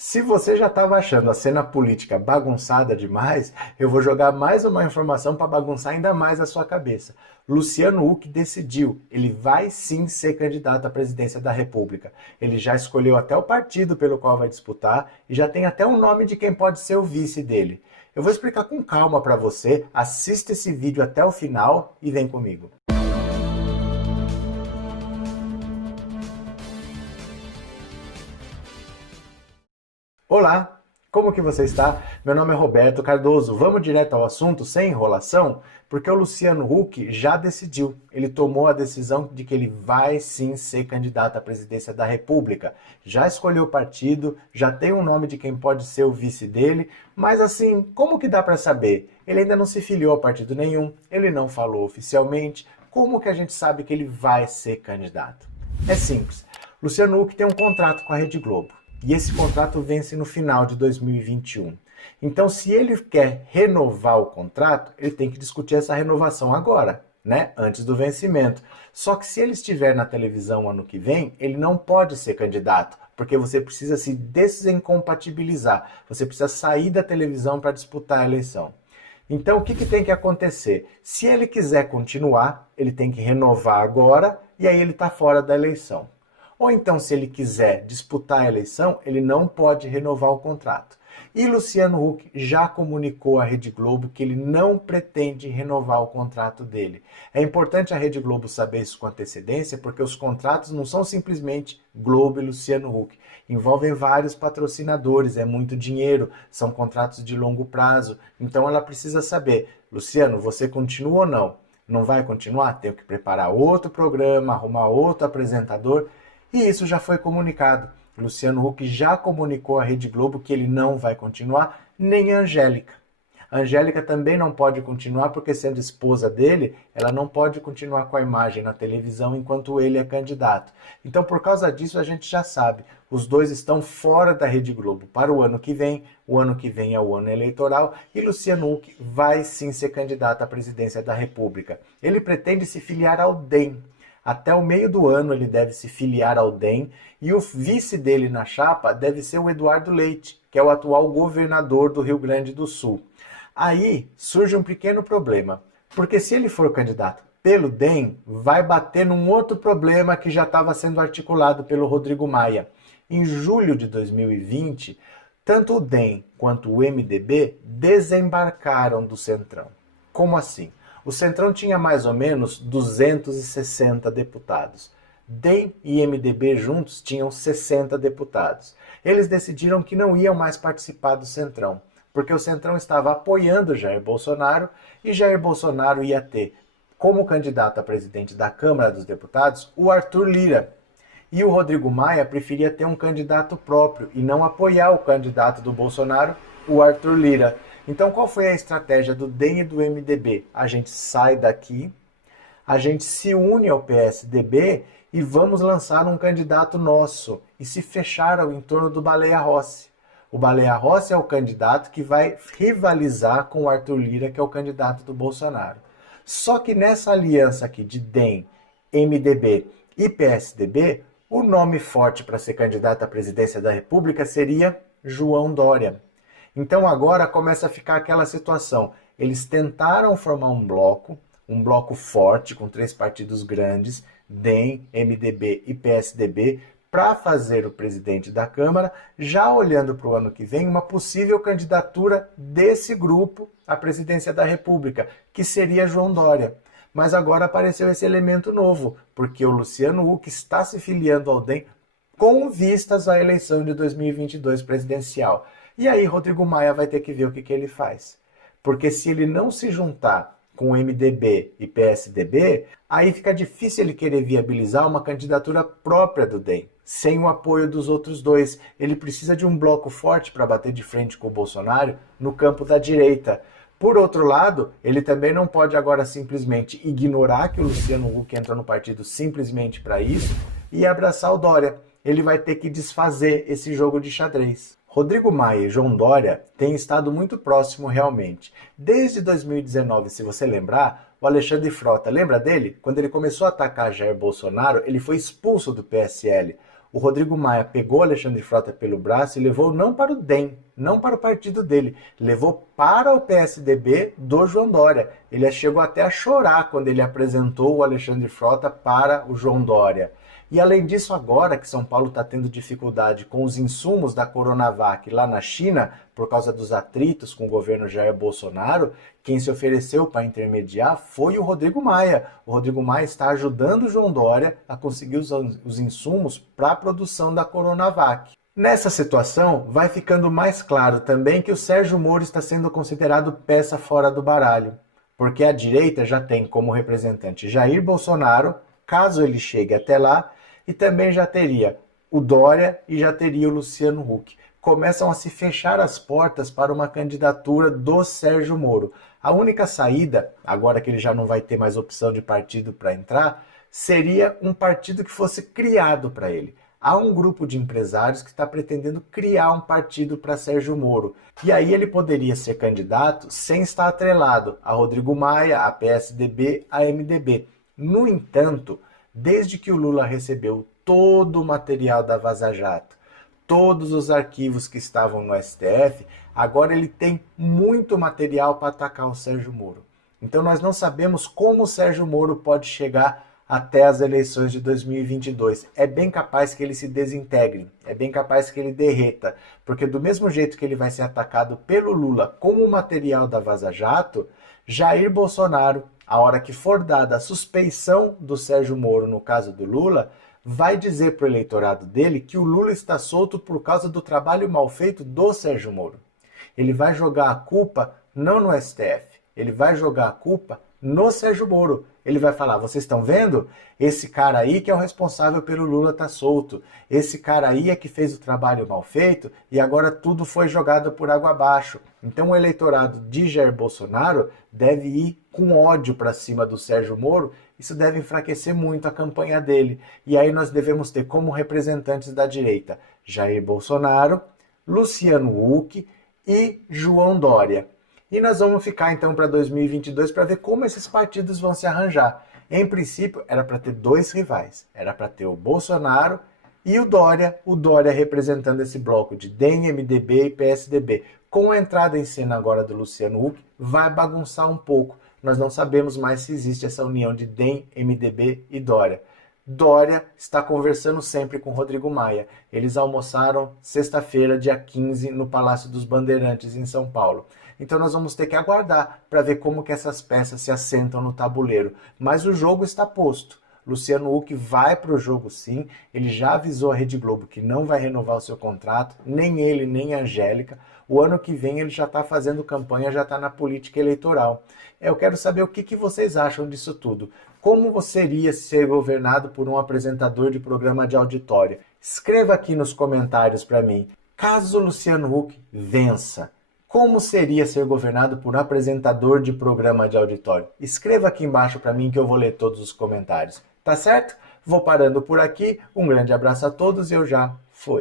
Se você já estava achando a cena política bagunçada demais, eu vou jogar mais uma informação para bagunçar ainda mais a sua cabeça. Luciano Huck decidiu, ele vai sim ser candidato à presidência da República. Ele já escolheu até o partido pelo qual vai disputar e já tem até o nome de quem pode ser o vice dele. Eu vou explicar com calma para você, assista esse vídeo até o final e vem comigo. Olá, como que você está? Meu nome é Roberto Cardoso. Vamos direto ao assunto, sem enrolação? Porque o Luciano Huck já decidiu. Ele tomou a decisão de que ele vai sim ser candidato à presidência da República. Já escolheu o partido, já tem um nome de quem pode ser o vice dele, mas assim, como que dá para saber? Ele ainda não se filiou a partido nenhum, ele não falou oficialmente. Como que a gente sabe que ele vai ser candidato? É simples. Luciano Huck tem um contrato com a Rede Globo. E esse contrato vence no final de 2021. Então, se ele quer renovar o contrato, ele tem que discutir essa renovação agora, né? Antes do vencimento. Só que se ele estiver na televisão ano que vem, ele não pode ser candidato, porque você precisa se desincompatibilizar. Você precisa sair da televisão para disputar a eleição. Então, o que tem que acontecer? Se ele quiser continuar, ele tem que renovar agora e aí ele está fora da eleição. Ou então, se ele quiser disputar a eleição, ele não pode renovar o contrato. E Luciano Huck já comunicou à Rede Globo que ele não pretende renovar o contrato dele. É importante a Rede Globo saber isso com antecedência, porque os contratos não são simplesmente Globo e Luciano Huck. Envolvem vários patrocinadores, é muito dinheiro, são contratos de longo prazo. Então ela precisa saber, Luciano, você continua ou não? Não vai continuar? Tenho que preparar outro programa, arrumar outro apresentador. E isso já foi comunicado. Luciano Huck já comunicou à Rede Globo que ele não vai continuar, nem a Angélica. A Angélica também não pode continuar porque, sendo esposa dele, ela não pode continuar com a imagem na televisão enquanto ele é candidato. Então, por causa disso, a gente já sabe, os dois estão fora da Rede Globo para o ano que vem é o ano eleitoral, e Luciano Huck vai sim ser candidato à presidência da República. Ele pretende se filiar ao DEM. Até o meio do ano ele deve se filiar ao DEM e o vice dele na chapa deve ser o Eduardo Leite, que é o atual governador do Rio Grande do Sul. Aí surge um pequeno problema, porque se ele for candidato pelo DEM, vai bater num outro problema que já estava sendo articulado pelo Rodrigo Maia. Em julho de 2020, tanto o DEM quanto o MDB desembarcaram do Centrão. Como assim? O Centrão tinha mais ou menos 260 deputados. DEM e MDB juntos tinham 60 deputados. Eles decidiram que não iam mais participar do Centrão, porque o Centrão estava apoiando Jair Bolsonaro e Jair Bolsonaro ia ter como candidato a presidente da Câmara dos Deputados o Arthur Lira. E o Rodrigo Maia preferia ter um candidato próprio e não apoiar o candidato do Bolsonaro, o Arthur Lira. Então, qual foi a estratégia do DEM e do MDB? A gente sai daqui, a gente se une ao PSDB e vamos lançar um candidato nosso. E se fecharam em torno do Baleia Rossi. O Baleia Rossi é o candidato que vai rivalizar com o Arthur Lira, que é o candidato do Bolsonaro. Só que nessa aliança aqui de DEM, MDB e PSDB, o nome forte para ser candidato à presidência da República seria João Dória. Então agora começa a ficar aquela situação. Eles tentaram formar um bloco forte, com 3 partidos grandes, DEM, MDB e PSDB, para fazer o presidente da Câmara, já olhando para o ano que vem, uma possível candidatura desse grupo à presidência da República, que seria João Dória. Mas agora apareceu esse elemento novo, porque o Luciano Huck está se filiando ao DEM com vistas à eleição de 2022 presidencial. E aí Rodrigo Maia vai ter que ver o que ele faz. Porque se ele não se juntar com MDB e PSDB, aí fica difícil ele querer viabilizar uma candidatura própria do DEM, sem o apoio dos outros dois. Ele precisa de um bloco forte para bater de frente com o Bolsonaro no campo da direita. Por outro lado, ele também não pode agora simplesmente ignorar que o Luciano Huck entrou no partido simplesmente para isso e abraçar o Dória. Ele vai ter que desfazer esse jogo de xadrez. Rodrigo Maia e João Dória têm estado muito próximo realmente. Desde 2019, se você lembrar, o Alexandre Frota, lembra dele? Quando ele começou a atacar Jair Bolsonaro, ele foi expulso do PSL. O Rodrigo Maia pegou Alexandre Frota pelo braço e levou não para o DEM, não para o partido dele, levou para o PSDB do João Dória. Ele chegou até a chorar quando ele apresentou o Alexandre Frota para o João Dória. E além disso, agora que São Paulo está tendo dificuldade com os insumos da Coronavac lá na China, por causa dos atritos com o governo Jair Bolsonaro, quem se ofereceu para intermediar foi o Rodrigo Maia. O Rodrigo Maia está ajudando o João Dória a conseguir os insumos para a produção da Coronavac. Nessa situação, vai ficando mais claro também que o Sérgio Moro está sendo considerado peça fora do baralho, porque a direita já tem como representante Jair Bolsonaro, caso ele chegue até lá, e também já teria o Dória e já teria o Luciano Huck. Começam a se fechar as portas para uma candidatura do Sérgio Moro. A única saída, agora que ele já não vai ter mais opção de partido para entrar, seria um partido que fosse criado para ele. Há um grupo de empresários que está pretendendo criar um partido para Sérgio Moro. E aí ele poderia ser candidato sem estar atrelado a Rodrigo Maia, a PSDB, a MDB. No entanto, desde que o Lula recebeu todo o material da Vaza Jato, todos os arquivos que estavam no STF, agora ele tem muito material para atacar o Sérgio Moro. Então nós não sabemos como o Sérgio Moro pode chegar até as eleições de 2022. É bem capaz que ele se desintegre, é bem capaz que ele derreta, porque do mesmo jeito que ele vai ser atacado pelo Lula com o material da Vaza Jato, Jair Bolsonaro, a hora que for dada a suspeição do Sérgio Moro no caso do Lula, vai dizer para o eleitorado dele que o Lula está solto por causa do trabalho mal feito do Sérgio Moro. Ele vai jogar a culpa não no STF, ele vai jogar a culpa no Sérgio Moro. Ele vai falar, vocês estão vendo? Esse cara aí que é o responsável pelo Lula estar solto. Esse cara aí é que fez o trabalho mal feito e agora tudo foi jogado por água abaixo. Então o eleitorado de Jair Bolsonaro deve ir com ódio para cima do Sérgio Moro. Isso deve enfraquecer muito a campanha dele. E aí nós devemos ter como representantes da direita Jair Bolsonaro, Luciano Huck e João Dória. E nós vamos ficar então para 2022 para ver como esses partidos vão se arranjar. Em princípio, era para ter dois rivais. Era para ter o Bolsonaro e o Dória representando esse bloco de DEM, MDB e PSDB. Com a entrada em cena agora do Luciano Huck, vai bagunçar um pouco. Nós não sabemos mais se existe essa união de DEM, MDB e Dória. Dória está conversando sempre com Rodrigo Maia. Eles almoçaram sexta-feira, dia 15, no Palácio dos Bandeirantes, em São Paulo. Então nós vamos ter que aguardar para ver como que essas peças se assentam no tabuleiro. Mas o jogo está posto. Luciano Huck vai para o jogo sim. Ele já avisou a Rede Globo que não vai renovar o seu contrato. Nem ele, nem a Angélica. O ano que vem ele já está fazendo campanha, já está na política eleitoral. Eu quero saber o que vocês acham disso tudo. Como seria ser governado por um apresentador de programa de auditório? Escreva aqui nos comentários para mim. Caso Luciano Huck vença, como seria ser governado por um apresentador de programa de auditório? Escreva aqui embaixo para mim que eu vou ler todos os comentários. Tá certo? Vou parando por aqui. Um grande abraço a todos e eu já fui.